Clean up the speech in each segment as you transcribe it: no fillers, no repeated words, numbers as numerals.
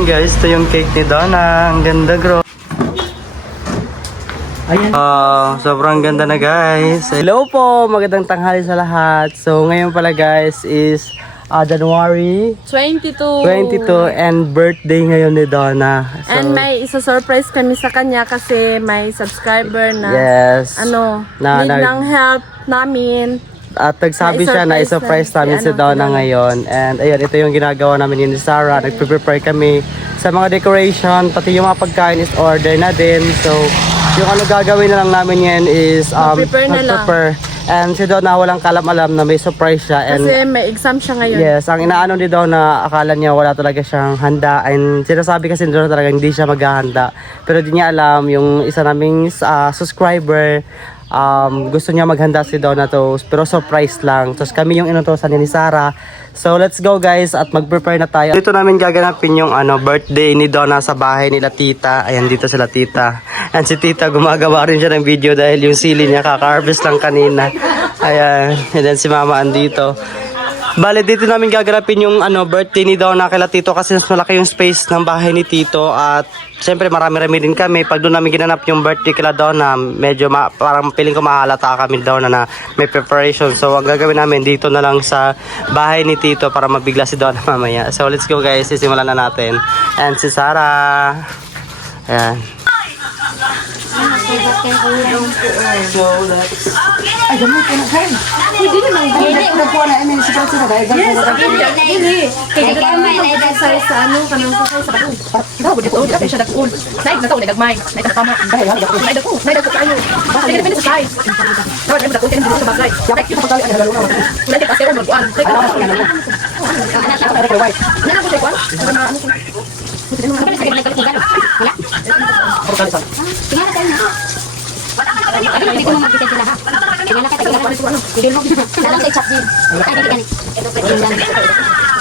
namin guys. Ito yung cake ni Donna. Ang ganda, bro. Ayan. Sobrang ganda na guys. Hello po, magandang tanghali sa lahat. So ngayon pala guys is January 22 and birthday ngayon ni Donna. So, and may isa-surprise kami sa kanya kasi may subscriber na yes, need ng help namin. At nagsabi siya na i-surprise namin si Donna ngayon. And ayan, ito yung ginagawa namin ni Sarah. Nagpe-prepare kami sa mga decoration, pati yung mga pagkain is order na din. So yung ano gagawin na lang namin yan is mag-prepare. And si Donna walang kalam-alam na may surprise siya. And kasi may exam siya ngayon. yes, ang inaano ni Donna, akala niya wala talaga siyang handa. And sinasabi kasi ni Donna talaga hindi siya maghahanda. Pero di niya alam, yung isa naming subscriber, gusto niya maghanda si Donna to, pero surprise lang. Tapos kami yung inutosan ni Sarah. So let's go guys at mag-prepare na tayo. Dito namin gaganapin yung birthday ni Donna sa bahay nila tita. Ayan, dito sila tita. And si tita gumagawa rin siya ng video dahil yung sili niya kaka-harvest lang kanina. Ayan, and then si mama andito. Bale, dito namin gaganapin yung birthday ni Donna kila tito kasi mas malaki yung space ng bahay ni tito. At syempre marami-rami din kami. Pag doon namin ginanap yung birthday kila Donna, medyo parang piling ko mahalata kami Donna na may preparation. So ang gagawin namin dito na lang sa bahay ni tito para mabigla si Donna mamaya. So let's go guys, sisimulan na natin. And si Sarah. Ayan. So let's... Ay, gamay ko na kain. Hindi naman. Hindi ko na po na emin si Pati na dahil gamay na dahil. Hindi. Kaya gamay na idasal sa kanang sakay sa kanang. Ikaw, bulit ko. Dahil siya nag-ul. Naig na to, nagagmay. Naig na kama. Dahil ha, naig ako kayo. Hindi ka namin sa size. Dapat namin nag-ul, kaya namin sa bagay. Dapat kita pagkali ang halalo na. Naig ka pero mag-uan. Naig ka pero mag-uan. Naig ka white. Naig ka white. Hindi ko magkita sila ha. Tingnan ka tingnan ko ano. Hindi mo. Dalang sa chat din. Ay dito ganit. Ito pa din lang.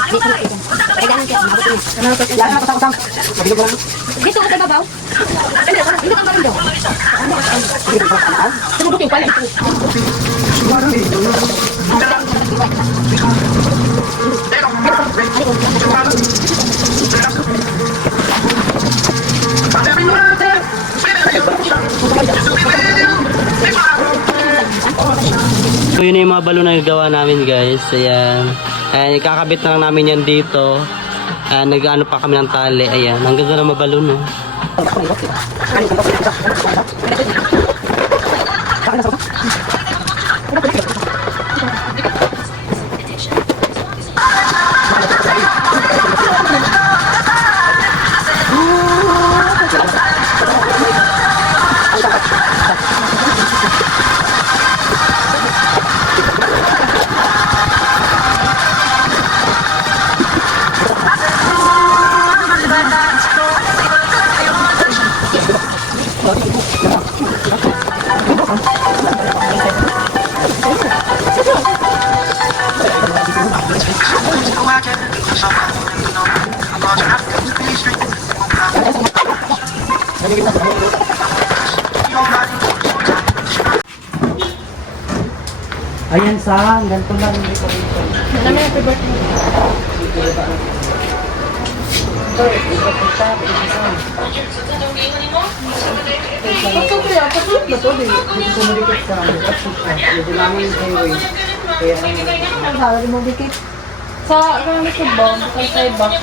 Dito na ito. Kailangan ka mabot niya. Ano to? Yan na patang. Dito ko lang. Dito ka babaw. Dito ka babaw. Ano buti pala ito? So yun yung mga balon na nagawa namin guys. Ayan. Ayan, ikakabit na lang namin yan dito. Ayan, nag-ano pa kami ng tali. Ayan, ang ganda na mga balon no. Ayan sa, ganito lang yung decoration. Alam mo happy birthday. Patut ya, patut na to. Dito ko madikit sa dito namin yung highway. Kaya ang sabi mo dikit. Sa kanang subong, sa side back.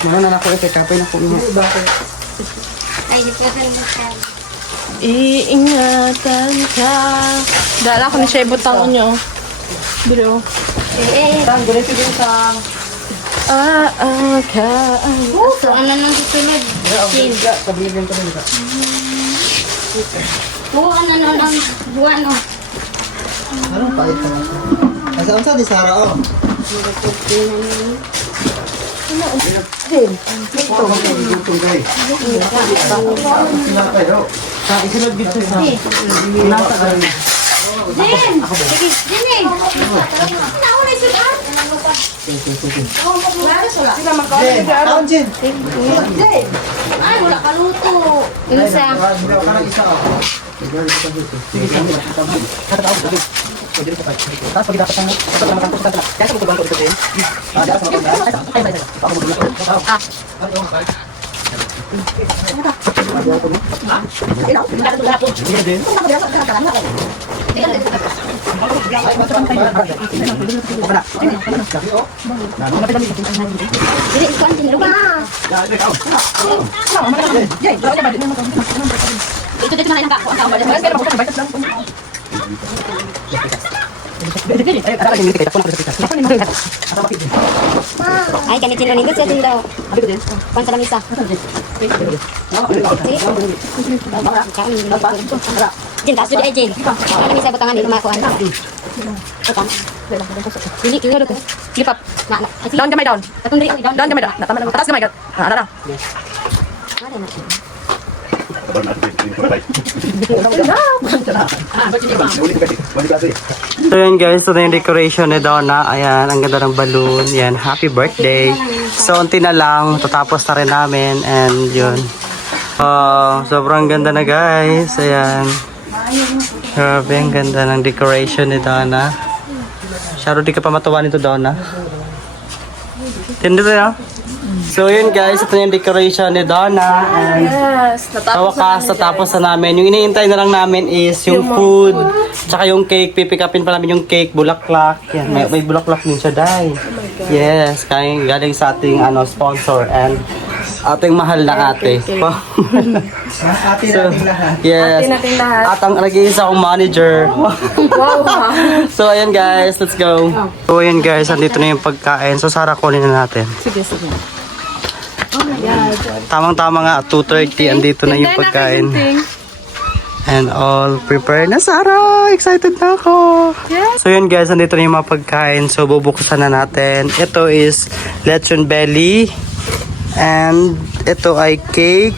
Mga na ako ito, kapay na ko mo. Ay dito ka lang. Iingatan ka. Dala ko ni siya ibutang nyo. Biro. Tang, ganito din sa... So ano nang susunod? Pabiligan ko rin ka. Oo, ano ang buwan o. Anong pait ka na? Asa ang sa di Sara oh. Isunod dito sa nasa galing. Din! Sige, din eh! Nauna yung sudan! Taon Jin. Ay, wala ka luto. Ano siya? Hindi ako ka isa oh. Sige, Tapos pag dapat ang kaya sa mga ko din. Dili ikaw ang tinulog. Ito dito na lang ako. Ang tawag. Ay, kami tinulog siya din daw. Pan sa lamisa. Jin, kaso di ay Jin. Kami lamisa butangan ni lumakuan. Dili, kaya dito. Flip up. Down kamay down. Down kamay down. Tama na. Taas kamay gat. Ano na? So yun guys, ito na yung decoration ni Donna. Ayan, ang ganda ng balloon. Yan, happy birthday. So unti na lang, tatapos na rin namin. And yun. Sobrang ganda na guys. Ayan. Grabe, ang ganda ng decoration ni Donna. Sharo, di ka pa matuwa nito, Donna. Tindi rin, So yun guys, ito yung decoration ni Donna. And Yes, sa wakas, natapos na namin. Yung iniintay na lang namin is yung food, tsaka yung cake. Pipick upin pa namin yung cake, bulaklak. Yan, may bulaklak din siya, Day. Yes, galing sa ating sponsor and ating mahal na ate. So, yes. Ate nating lahat. At ang nag-iisa akong manager. Wow. So ayan guys, let's go. So ayan guys, andito na yung pagkain. So Sarah, kunin na natin. Sige, sige. Tamang-tama nga, 2:30, andito na yung pagkain. And all prepared na, Sarah! Excited na ako! Yes. So yun guys, andito na yung mga pagkain. So bubuksan na natin. Ito is lechon belly. And ito ay cake.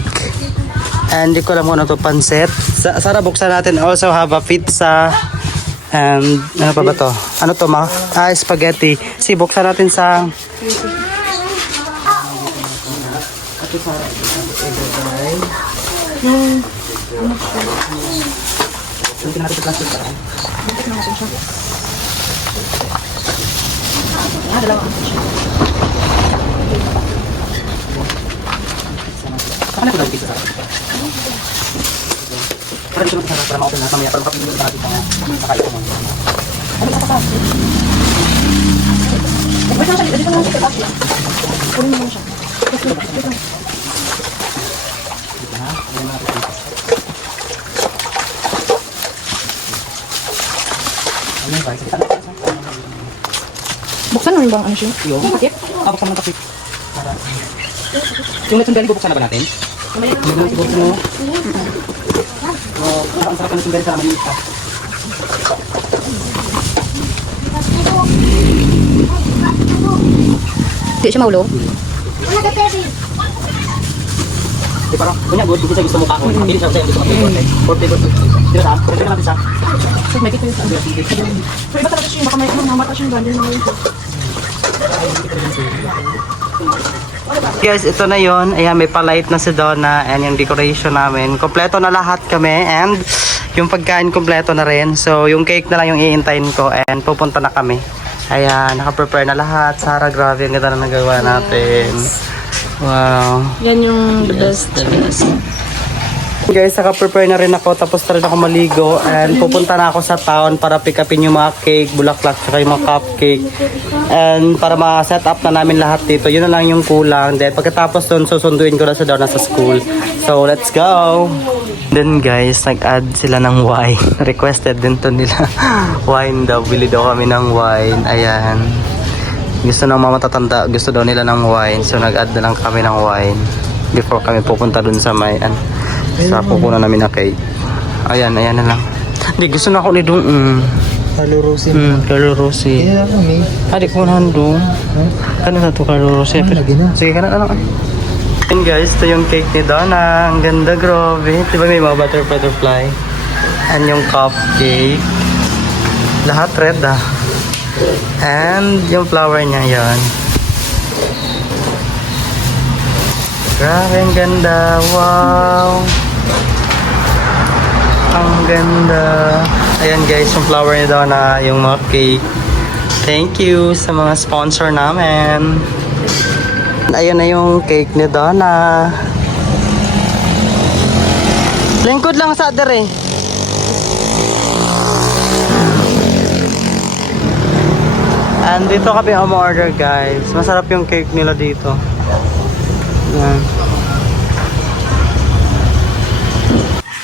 And di ko alam kung ano to, pancit. Sarah, buksan natin. Also have a pizza. And ano pa ba to? Ano to, ma? Spaghetti. Si buksan natin sa... Buksan mo rin bang ano siya? Yung takip? Buksan mo ng takip. Yung lechon belly, bubuksan na ba natin? Buksan mo. Ang sarap ng lechon belly sa maliit pa. Di siya maulog. Di parang, kunya, gusto sa gusto mo pa ako. Pili siya sa'yo, gusto mo pa. Tira saan? Pwede ka natin sa. So, may kito yung saan. So, iba talaga siya. Baka may mamata siya yung ganda na yun. Guys, ito na yon. Ayan, may palight na si Donna and yung decoration namin. Kompleto na lahat kami and yung pagkain kompleto na rin. So, yung cake na lang yung iintayin ko and pupunta na kami. Ayan, naka-prepare na lahat. Sarah, grabe, ang ganda na nagawa natin. Wow. Yan yung the best. Guys, naka-prepare na rin ako. Tapos na rin ako maligo. And pupunta na ako sa town para pick upin yung mga cake, bulaklak, saka yung mga cupcake. And para ma-set up na namin lahat dito. Yun na lang yung kulang. Then pagkatapos dun, susunduin ko na sa doon sa school. So, let's go! Then guys, nag-add sila ng wine. Requested din to nila. Wine daw. Bili daw kami ng wine. Ayan. Gusto ng mga matatanda. Gusto daw nila ng wine. So, nag-add na lang kami ng wine. Before kami pupunta dun sa may... sa pupunan namin na cake. Ayan, ayan na lang. Hindi, gusto na ako ni doon. Carlo Rossi. Carlo Rossi. Iya kami. Adik mo na doon. Kano na to Carlo Rossi? Lagi na. Sige ka na. And guys, ito yung cake ni Donna. Ang ganda, grabe. Diba may mga butterfly? And yung cupcake. Lahat red And yung flower niya, yan. Grabe, ang ganda. Wow. Ang ganda. Ayan guys, yung flower ni Donna, yung mga cake. Thank you sa mga sponsor namin. Ayan na yung cake ni Donna. Lingkod lang sa other eh. And dito kami umorder guys. Masarap yung cake nila dito. Ayan.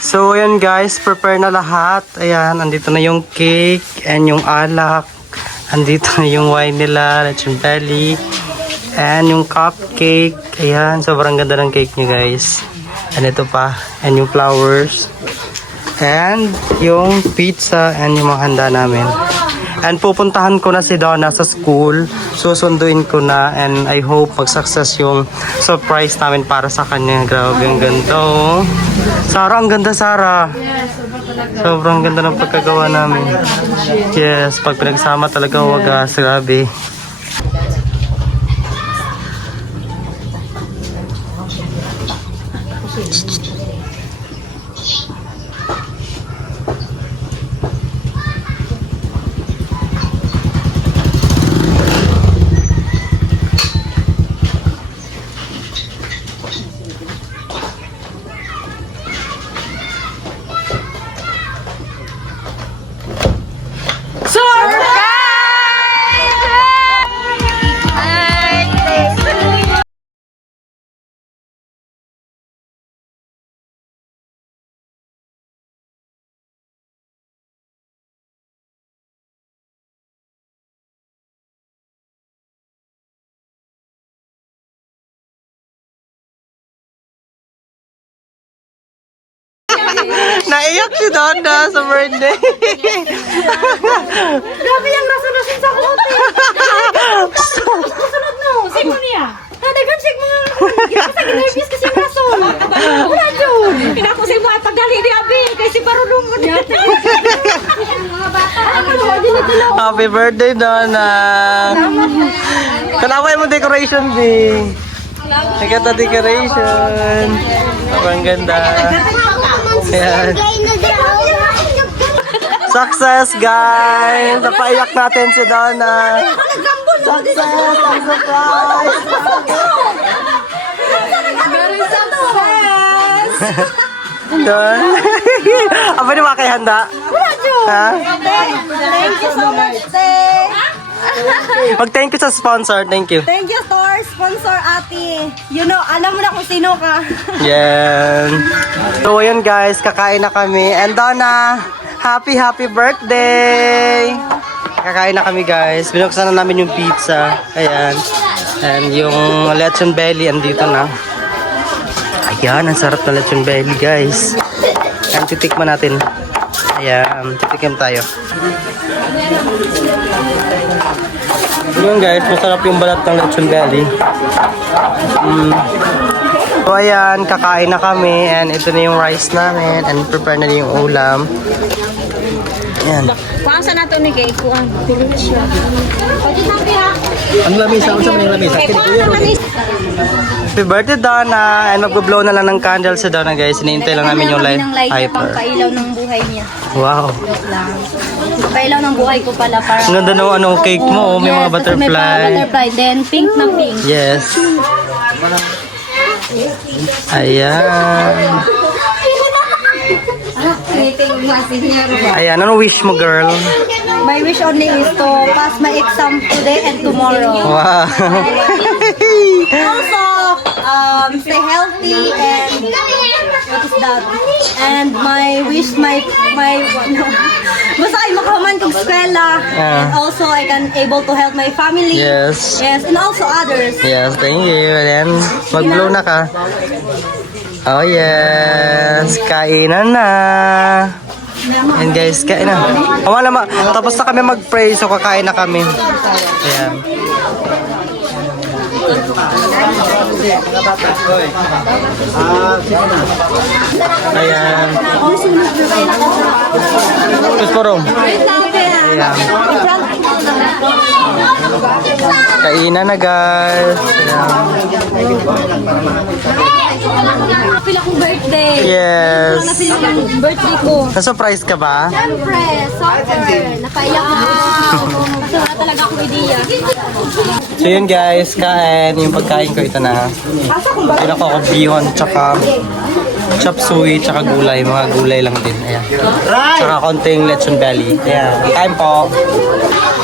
So ayan guys, prepare na lahat. Ayan, andito na yung cake and yung alak. Andito na yung wine nila, lechon belly. And yung cupcake. Ayan, sobrang ganda ng cake nyo guys. And ito pa. And yung flowers. And yung pizza and yung mga handa namin. And pupuntahan ko na si Donna sa school. Susunduin ko na. And I hope mag-success yung surprise namin para sa kanya. Grabe, ang ganda oh. Sarah, ang ganda Sarah. Sobrang ganda ng pagkagawa namin. Yes, pag pinagsama talaga wagas. Grabe. Naiyak si Donna sa birthday. Grabe yung resolution sa kote. Susunod no. Sino niya? Nadagan siya mga... Ginaginervious kasi yung rason. Wala yun. Kinako si Juan. Pagdali ni Abi. Kasi parulong mo niya. Mga bata. Happy birthday, Donna. Kalaway mo decoration, B. Nagkata decoration. Sobrang ganda. Ayan. Success, guys! Napaiyak natin si Donna. Success! Ang surprise! Very success! Doon. Aba ni mga kay handa? Ha? Thank you so much, Tay. Mag-thank you sa sponsor. Thank you. Thank you, store sponsor ate. You know, alam mo na kung sino ka. Yan. So, yun guys. Kakain na kami. And Donna, happy birthday! Kakain na kami guys. Binuksan na namin yung pizza. Ayan. And yung lechon belly andito na. Ayan, ang sarap na lechon belly guys. Ayan, titikman natin. Ayan, titikim tayo. Yun guys, masarap yung balat ng lechon belly. So ayan, kakain na kami. And ito na yung rice namin. And prepare na yung ulam. Ayan. Kuhaan sa nato ni Kay. Kuhaan. Ang lamisa, ang sama ng lamisa. Happy birthday, Donna! And mag-blow na lang ng candle sa Donna, guys. Hinihintay lang namin yung light hyper. Pailaw ng buhay niya. Wow! Pailaw ng buhay ko pala para... Ang ganda ng ano, cake mo. May mga May butterfly. Then pink na pink. Yes. Ayan. Ayan, ano wish mo, girl? My wish only is to pass my exam today and tomorrow. Wow! Also, stay healthy and what is that? And my wish, basta ay makaman kong eskwela. And also I can able to help my family. Yes. Yes, and also others. Yes, thank you. Ayan, mag-blow na ka. Oh yes, kainan na. And guys, kain na. Tapos na kami mag-pray, so kakain na kami. Ayan. Ayan. Terus porong. Ayan. Kainan na guys. Pila kong birthday. Yes. Napila kong birthday ko. Na-surprise ka ba? Siyempre, soccer. Napaiyak na. Wala talaga akong idea. So yun guys, kain. Yung pagkain ko ito na. Pinako ko bihon, tsaka chop suey, tsaka gulay. Mga gulay lang din. Ayan. Tsaka konting lechon belly. Ayan. Kain po.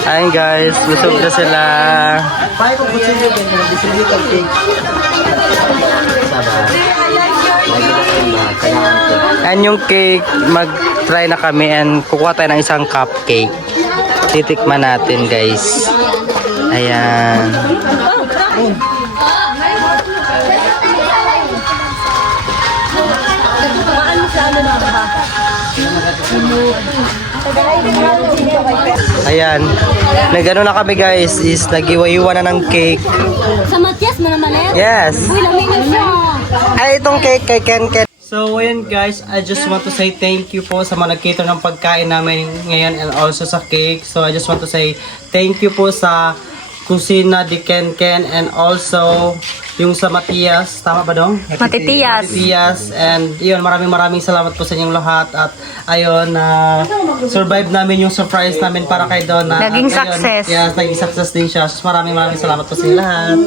Ayan guys, busog na sila. And yung cake, mag-try na kami and kukuha tayo ng isang cupcake. Titikman natin guys. Ayan. Ayan. Nagano na kami guys, is nagiwa-iwa na ng cake. Sa Matias mo naman eh. Yes. Uy, lamig na siya. Ay, itong cake kay Ken Ken. So, ayan guys, I just want to say thank you po sa mga nag-cater ng pagkain namin ngayon and also sa cake. So, I just want to say thank you po sa Kusina di Ken Ken and also yung sa Matias. Tama ba dong? Matitias. Matias. And yun, maraming salamat po sa inyong lahat. At ayun, survive namin yung surprise namin para kay Donna. Naging At, ayun, success. Yes, naging success din siya. So, maraming salamat po sa inyo lahat.